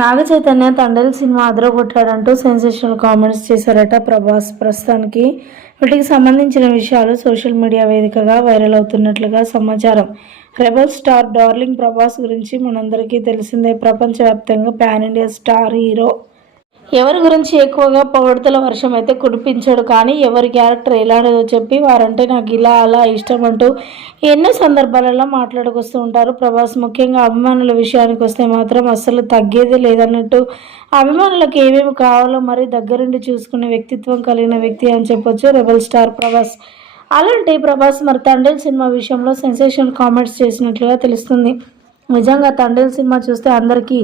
నాగ Chaitanya Thandel cinema అదరగొట్టాడంటూ sensational comments చేశారట ప్రభాస్. ప్రస్తుతానికి వీటికి సంబంధించిన విషయాలు సోషల్ మీడియా వేదికగా వైరల్ అవుతున్నట్లుగా సమాచారం. రెబల్ స్టార్ డార్లింగ్ ప్రభాస్ గురించి మనందరికీ తెలిసిందే. ప్రపంచవ్యాప్తంగా పాన్ ఇండియా స్టార్ హీరో ఎవరి గురించి ఎక్కువగా పొగడతల వర్షం అయితే కురిపించాడు కానీ ఎవరి క్యారెక్టర్ ఎలాంటిదో చెప్పి వారంటే నాకు ఇలా అలా ఇష్టం అంటూ ఎన్నో సందర్భాలలో మాట్లాడుకొస్తూ ఉంటారు. ప్రభాస్ ముఖ్యంగా అభిమానుల విషయానికి వస్తే మాత్రం అస్సలు తగ్గేదే లేదన్నట్టు అభిమానులకు ఏమేమి కావాలో మరి దగ్గరుండి చూసుకునే వ్యక్తిత్వం కలిగిన వ్యక్తి అని చెప్పొచ్చు రెబల్ స్టార్ ప్రభాస్. అలాంటి ప్రభాస్ మరి తండ్రి సినిమా విషయంలో సెన్సేషన్ కామెంట్స్ చేసినట్లుగా తెలుస్తుంది. నిజంగా తండ్రి సినిమా చూస్తే అందరికీ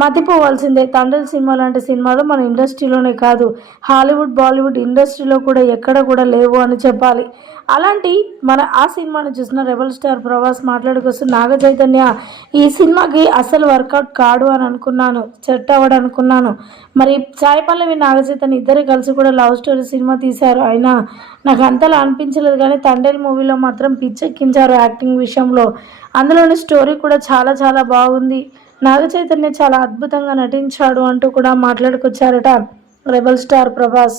మతిపోవాల్సిందే. తండ్రి సినిమా లాంటి సినిమాలు మన ఇండస్ట్రీలోనే కాదు. హాలీవుడ్ బాలీవుడ్ ఇండస్ట్రీలో కూడా ఎక్కడ కూడా లేవు అని చెప్పాలి. అలాంటి మన ఆ సినిమాను చూసిన రెబల్ స్టార్ ప్రభాస్ మాట్లాడుకొస్తూ నాగ చైతన్య ఈ సినిమాకి అసలు వర్కౌట్ కాడు అని అనుకున్నాను సెట్ అవ్వడం అనుకున్నాను. మరి సాయి పల్లవి నాగ చైతన్య ఇద్దరు కలిసి కూడా లవ్ స్టోరీ సినిమా తీశారు. అయినా నాకు అంతలా అనిపించలేదు కానీ తండేల్ మూవీలో మాత్రం పిచ్చెక్కించారు యాక్టింగ్ విషయంలో. అందులోని స్టోరీ కూడా చాలా చాలా బాగుంది. నాగ చైతన్య చాలా అద్భుతంగా నటించాడు అంటూ కూడా మాట్లాడుకొచ్చారట రెబల్ స్టార్ ప్రభాస్.